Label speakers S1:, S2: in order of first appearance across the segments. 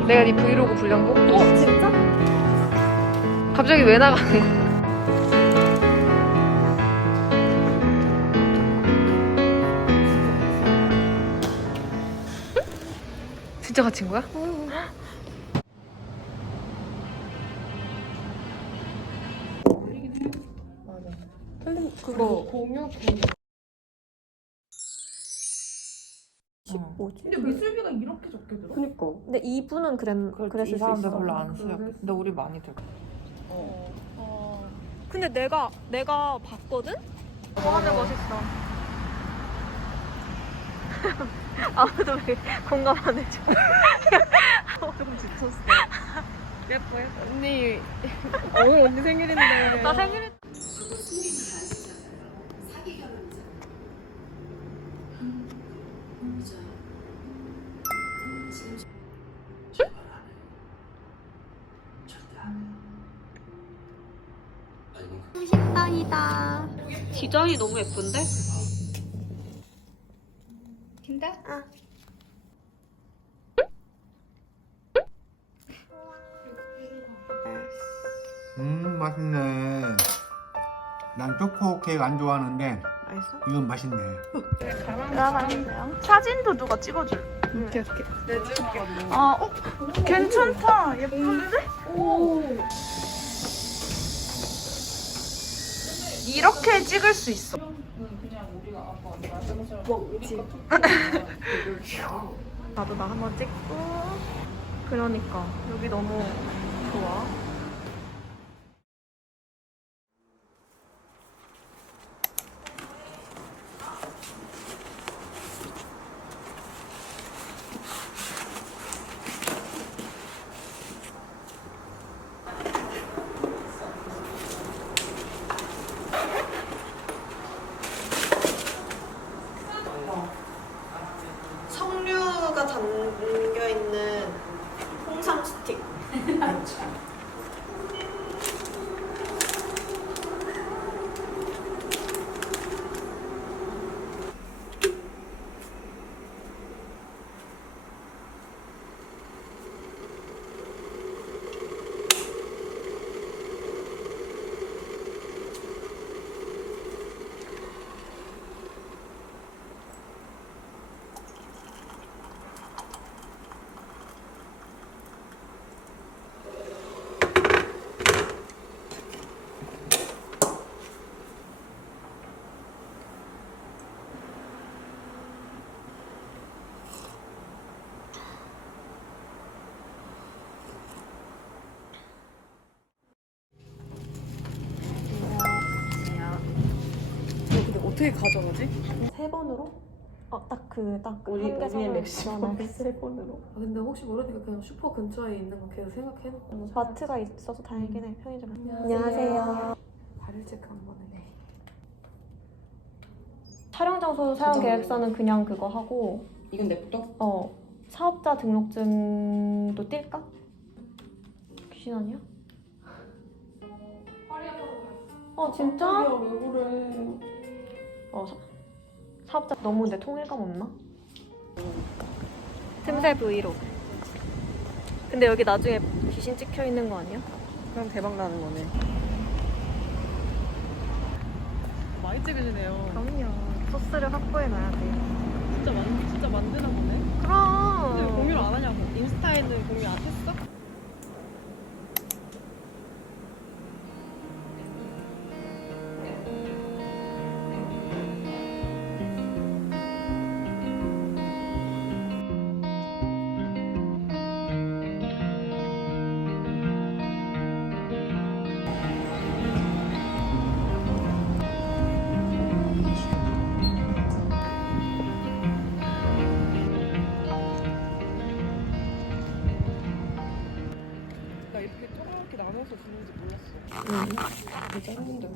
S1: 내가 네 브이로그 분량 뽑고.
S2: 진짜?
S1: 갑자기 왜 나가는 거야? 진짜 갇힌 거야?
S2: 그거
S3: 공유
S2: 뭐지?
S3: 근데 미술비가 이렇게 적게 들어?
S2: 그니까. 근데 2분은 그랬을 수
S4: 이 사람들
S2: 있어.
S4: 별로 안 쓰여. 근데 우리 많이 들고.
S2: 근데 내가 봤거든?
S1: 하늘 멋있어. 아무도 왜 공감 안 해줘.
S4: 조금 지쳤어.
S1: 예뻐요?
S4: 언니 오늘 언니 생일인데.
S1: 나 생일
S2: 식당이다. 디자인이 너무 예쁜데?
S1: 김다?
S5: 맛있네. 난 초코 케이크 안 좋아하는데
S2: 맛있어?
S5: 이건 맛있네.
S2: 들어가세요. 사진도 누가 찍어줄.
S1: 이렇게.
S2: 괜찮다. 예쁜데? 오. 이렇게 찍을 수 있어. 나도 나 한번 찍고. 그러니까 여기 너무 좋아. 석류가 담겨있는 홍삼 스틱.
S4: 근데 어떻게 가져가지?
S2: 3번으로? 딱
S4: 우리
S2: 한 개
S4: 우리의
S2: 사면
S4: 맥시멈
S2: 3번으로.
S3: 근데 혹시 모르니까 그냥 슈퍼 근처에 있는 거 계속 생각해놓고
S2: 마트가 있어서 다행이긴 해. 편의점.
S3: 안녕하세요. 발열 체크 한 번에.
S2: 촬영 장소 사용 계획서는 그냥 그거 하고.
S4: 이건 냅둬?
S2: 사업자 등록증도 띨까? 귀신 아니야? 진짜?
S3: 왜 그래?
S2: 사업자 너무 내 통일감 없나? 틈새 브이로그. 근데 여기 나중에 귀신 찍혀 있는 거 아니야?
S4: 그럼 대박 나는 거네. 많이 찍으시네요.
S2: 그럼요. 소스를 확보해놔야 돼.
S4: 진짜 만드나 보네. 근데 왜
S2: 그럼.
S4: 공유를 안 하냐고. 인스타에는 공유 안 했어? 나 이렇게 조그맣게 나눠서 주는지 몰랐어. 진짜 힘든데.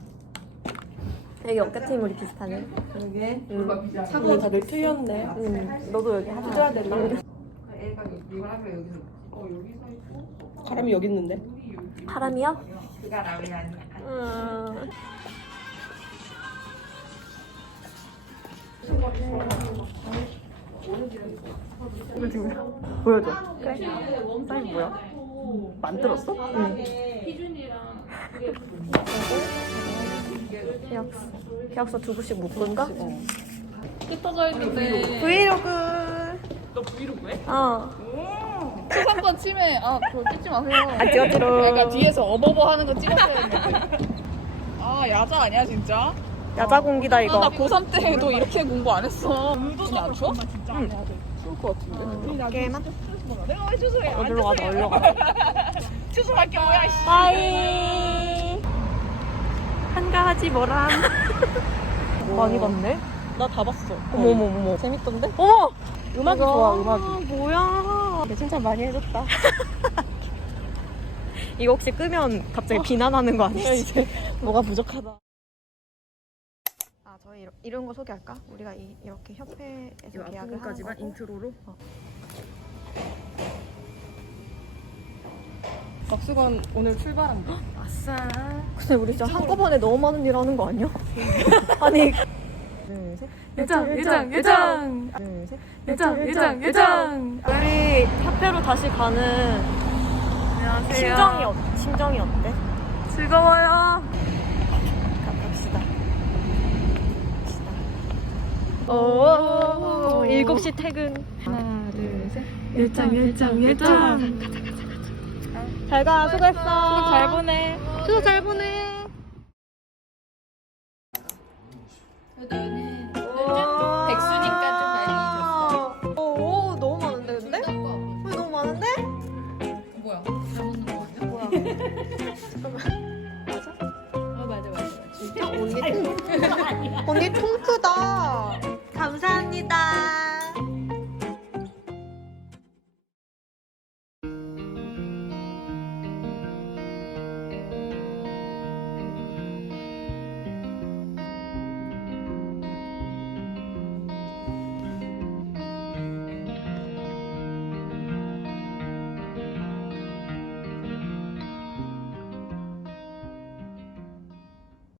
S2: 여기 어깨팀 우리 비슷하네.
S4: 그러게.
S3: 사고 다들 틀렸네.
S2: 너도 여기 하자.
S3: 될라.
S4: 사람이 여기 있는데?
S2: 바람이요? 이거 지금 보여줘. 그래. 사인 뭐야? 만들었어? 응. 계약서 2부씩 묶은가?
S1: 흩어져 있는데.
S2: 브이로그.
S1: 너 브이로그 해?
S2: 어.
S1: 초상권 침해. 아, 그거 찍지 마세요.
S2: 아, 찍었지롱.
S1: 그러니까 뒤에서 어버버 하는 거 찍었어야 했는데. 아, 야자 아니야, 진짜?
S2: 야자 공기다 이거.
S1: 나 고3 때도 이렇게 공부 안 했어. 눈이 안 추워?
S2: 응.
S1: 추울 것 같은데.
S2: 게임만?
S1: 내가 왜 주소해?
S2: 어디로 가자, 어디로 가자.
S1: 주소할 게 뭐야, 씨.
S2: 빠이. 한가하지 뭐람. 많이 봤네.
S1: 나 다 봤어.
S2: 어머머머.
S1: 재밌던데?
S2: 어머.
S1: 음악이 좋아, 음악이.
S2: 뭐야.
S1: 칭찬 많이 해줬다.
S2: 이거 혹시 끄면 갑자기 비난하는 거 아니지?
S1: 이제 뭐가 부족하다.
S2: 아, 저희 이런 거 소개할까? 우리가 이렇게 협회에서 계약을 하는 거고.
S1: 인트로로. 박수건 오늘 출발한다.
S2: 아싸. 근데 우리 진짜 한꺼번에 너무 많은 일 하는 거 아니야? 아니. 둘, 셋.
S3: 예장
S2: 둘, 셋.
S3: 예장.
S2: 우리 협회로 다시 가는 심정이 어때?
S3: 즐거워요.
S2: 갑시다. 오, 7시 퇴근.
S1: 하나, 둘, 셋.
S3: 예장.
S2: 잘 가, 수고했어.
S1: 잘 보내.
S2: 수고 잘 보내.
S1: 네.